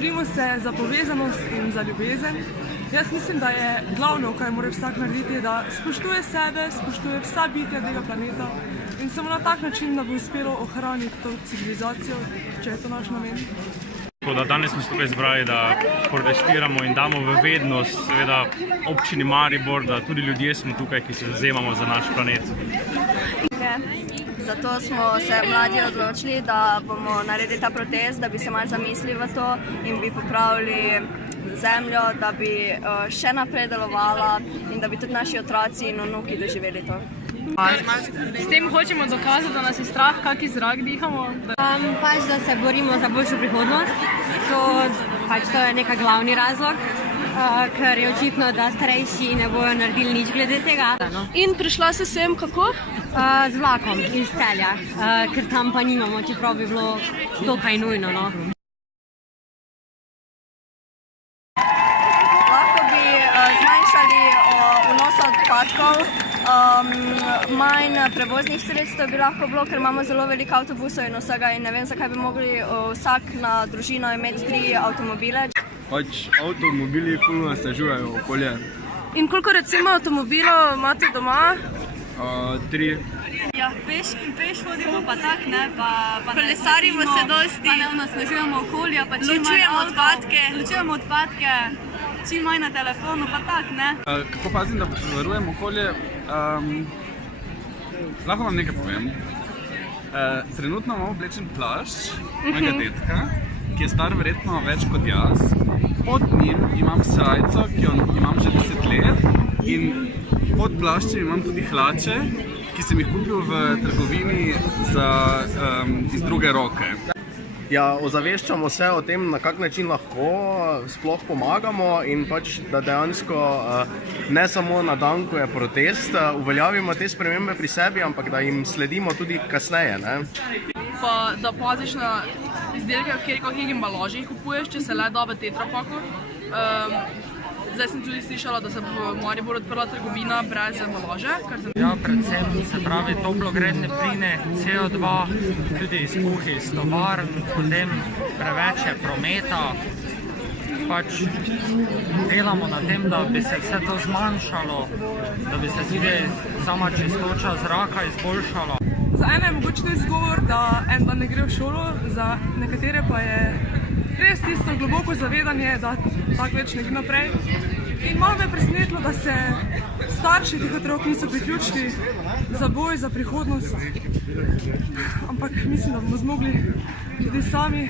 borimo se za povezanost in za ljubezen. Jaz mislim, da je glavno, kar mora vsak narediti, da spoštuje sebe, spoštuje vsa bitja tega planeta in samo na tak način, da bo uspelo ohraniti to civilizacijo, če je to naš namen. Tako da danes smo se tukaj zbrali, da protestiramo in damo v vednost seveda občini Maribor, da tudi ljudje smo tukaj, ki se zavzemamo za naš planet. Zato smo se mladi odločili, da bomo naredili ta protest, da bi se malo zamislili v to in bi popravili zemljo, da bi še naprej delovala in da bi tudi naši otroci in vnuki doživeli to. S tem hočemo dokazati, da nas je strah, kak zrak dihamo. Pač, da se borimo za boljšo prihodnost. To je neka glavni razlog, ker je očitno, da starejši ne bojo naredili nič glede tega. In prišla se sem kako? Z vlakom iz Celja, ker tam pa nimamo, čeprav bi bilo dokaj nujno. Lahko bi zmanjšali vnos odpadkov, manj prevoznih sredstev bi lahko bilo, ker imamo zelo veliko avtobusov in vsega in ne vem, zakaj bi mogli vsak na družino imeti 3 avtomobile. Pač avtomobili fulno nasnažujejo okolje. In koliko recimo avtomobilov imate doma? 3. Ja, peš hodimo pa tak, ne, pa Kolesarimo se dosti. Pa ne onesnažujemo okolja, pa Ločujemo odpadke. čim manj na telefonu, pa tak, ne. Kako pazim, da varujem okolje? Lahko vam nekaj povem. Trenutno imam oblečen plašč mojega dedka, ki je star verjetno več kot jaz. Pod njim imam srajco, ki jo imam že 10 let in pod plaščem imam tudi hlače, ki sem jih kupil v trgovini iz druge roke. Ja, ozaveščamo se o tem, na kak način lahko sploh pomagamo in pač, da dejansko ne samo na dan, ko je protest, uveljavimo te spremembe pri sebi, ampak da jim sledimo tudi kasneje, ne? Pa da paziš na izdelke, v kakih embalaži jih kupuješ, če se le da v tetrapaku. Zdaj sem tudi slišala, da se bo v Mariboru odprla trgovina brez embalaže. Ja, predvsem se pravi toplogredne pline, CO2, tudi izpuhi iz tovarn, potem preveč je prometa. Pač delamo na tem, da bi se vse to zmanjšalo, da bi se tudi sama čistoča zraka izboljšala. Za ene je mogoče to izgovor, da en dan ne gre v šolo, za nekatere pa je res tisto globoko zavedanje, da tako več ne gre naprej. In malo me je presenetilo, da se starši teh otrok niso priključili za boj, za prihodnost. Ampak mislim, da bomo zmogli tudi sami.